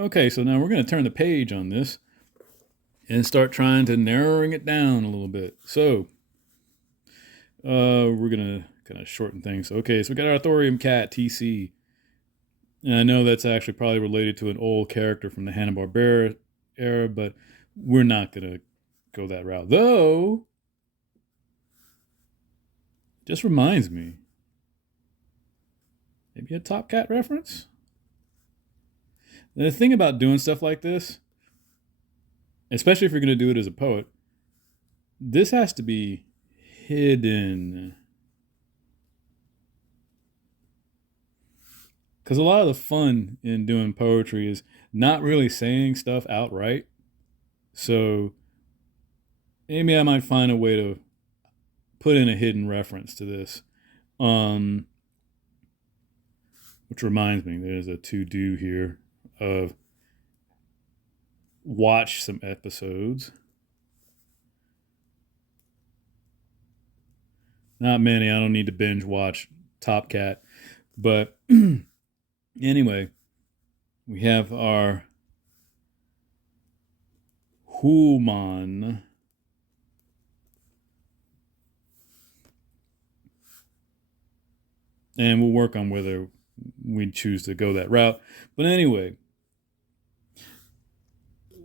Okay, so now we're going to turn the page on this and start trying to narrowing it down a little bit. So, we're going to kind of shorten things. Okay, so we got our thorium cat, TC. And I know that's actually probably related to an old character from the Hanna-Barbera era, but we're not going to go that route. Though, just reminds me, maybe a Top Cat reference? The thing about doing stuff like this, especially if you're going to do it as a poet, this has to be hidden. Because a lot of the fun in doing poetry is not really saying stuff outright. So maybe I might find a way to put in a hidden reference to this. Which reminds me, there's a to-do here of watch some episodes. Not many. I don't need to binge watch Top Cat. But anyway, we have our human. And we'll work on whether we choose to go that route. But anyway,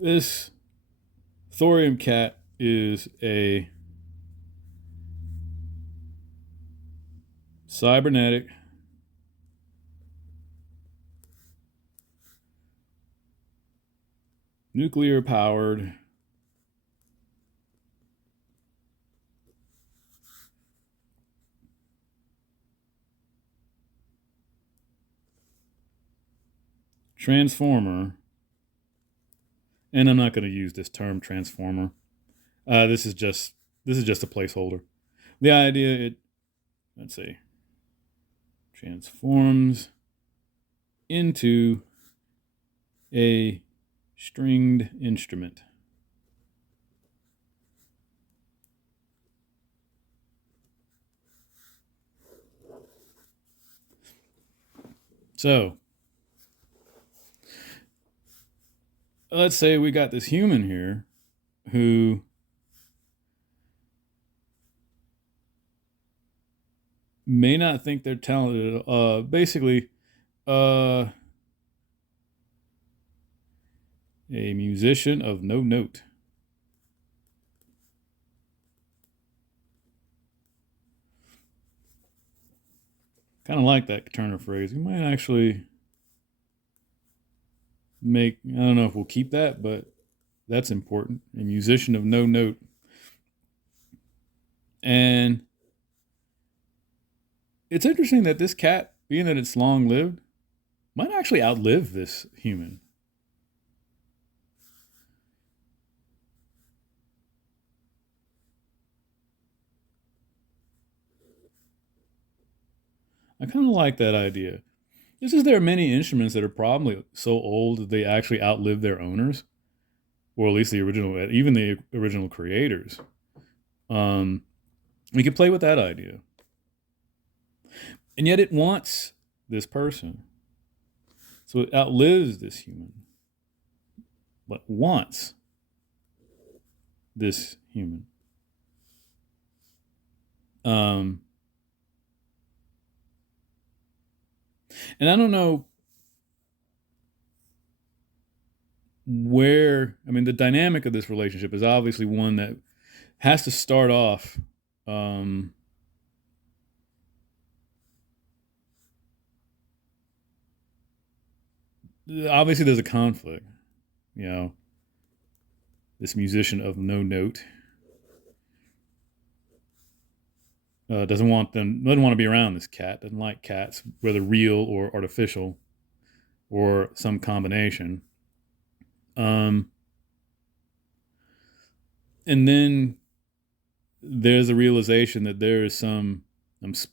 this thorium cat is a cybernetic nuclear powered transformer. And I'm not going to use this term transformer. This is just a placeholder. The idea, let's see, transforms into a stringed instrument. So let's say we got this human here who may not think they're talented. Basically, a musician of no note. Kind of like that Turner phrase. We might actually I don't know if we'll keep that, but that's important. A musician of no note. And it's interesting that this cat, being that it's long lived, might actually outlive this human. I kind of like that idea. Just as there are many instruments that are probably so old that they actually outlive their owners, or at least even the original creators. We could play with that idea. And yet it wants this person. So it outlives this human, but wants this human. And I don't know the dynamic of this relationship is obviously one that has to start off obviously there's a conflict, this musician of no note doesn't want to be around this cat, doesn't like cats, whether real or artificial or some combination. And then there's a realization that there is I'm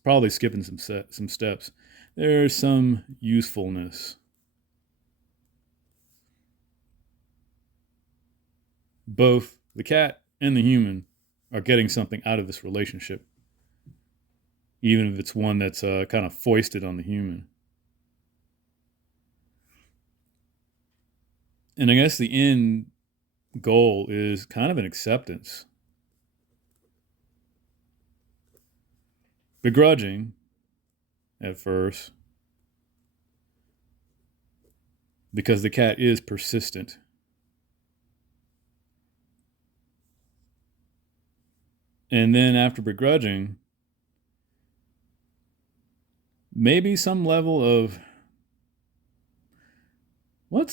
probably skipping some steps. There's some usefulness. Both the cat and the human are getting something out of this relationship, even if it's one that's kind of foisted on the human. And I guess the end goal is kind of an acceptance. Begrudging at first, because the cat is persistent. And then after begrudging, maybe some level of I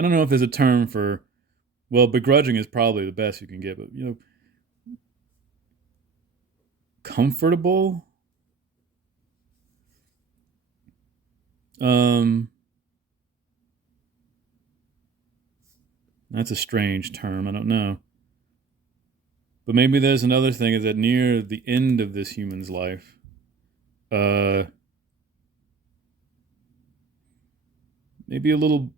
don't know if there's a term for, well, begrudging is probably the best you can get, but comfortable. That's a strange term. I don't know. But maybe there's another thing, is that near the end of this human's life, maybe a little,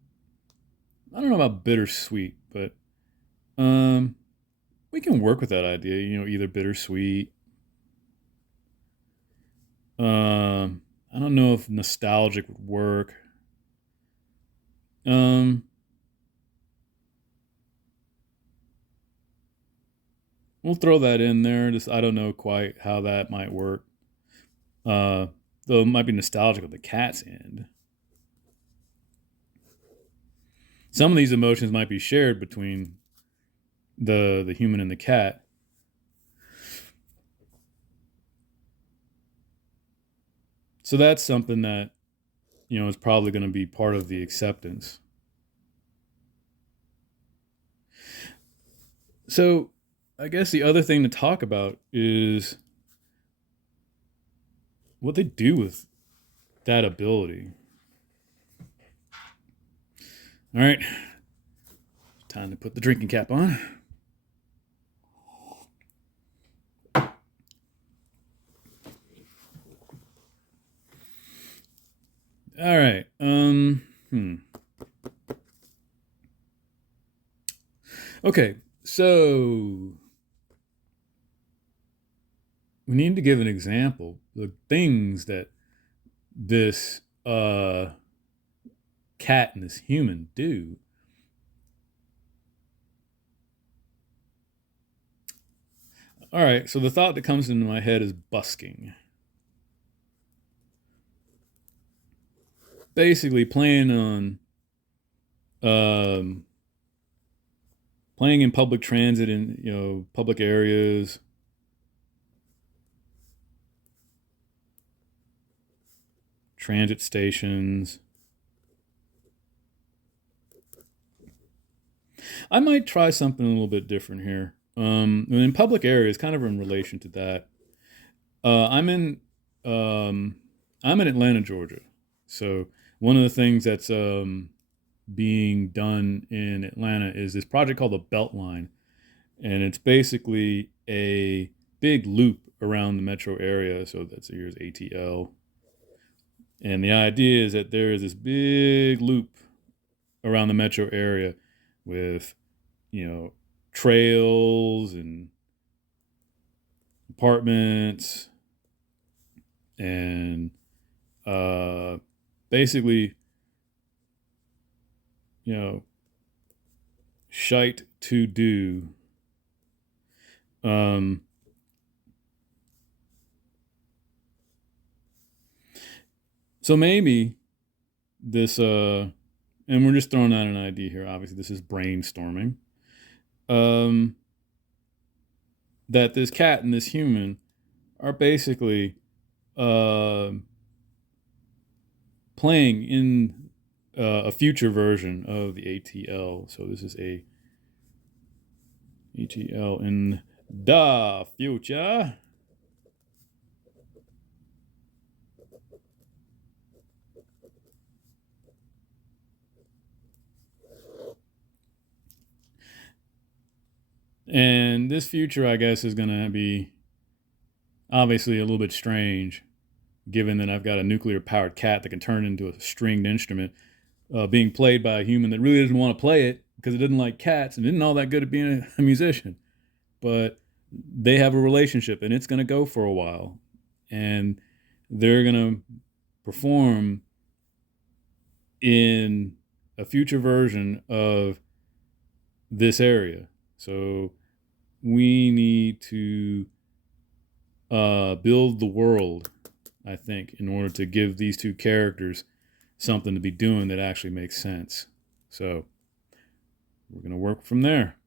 I don't know about bittersweet, but we can work with that idea, either bittersweet. I don't know if nostalgic would work. We'll throw that in there. Just, I don't know quite how that might work. Though it might be nostalgic at the cat's end. Some of these emotions might be shared between the human and the cat. So that's something that, is probably going to be part of the acceptance. So I guess the other thing to talk about is what they do with that ability. All right, time to put the drinking cap on. All right. Okay, so we need to give an example. The things that this cat and this human do. All right, so the thought that comes into my head is busking. Basically playing in public transit in public areas, transit stations. I might try something a little bit different here. In public areas, kind of in relation to that. I'm in Atlanta, Georgia. So one of the things that's being done in Atlanta is this project called the Beltline, and it's basically a big loop around the metro area. So that's here's ATL, and the idea is that there is this big loop around the metro area with trails and apartments and basically shite to do. So maybe this and we're just throwing out an idea here, obviously this is brainstorming, that this cat and this human are basically playing in a future version of the ATL. So this is a ATL in the future. And this future, I guess, is going to be obviously a little bit strange, given that I've got a nuclear powered cat that can turn into a stringed instrument, being played by a human that really doesn't want to play it because it didn't like cats and isn't all that good at being a musician. But they have a relationship and it's going to go for a while. And they're going to perform in a future version of this area. So we need to build the world, I think, in order to give these two characters something to be doing that actually makes sense. So we're going to work from there.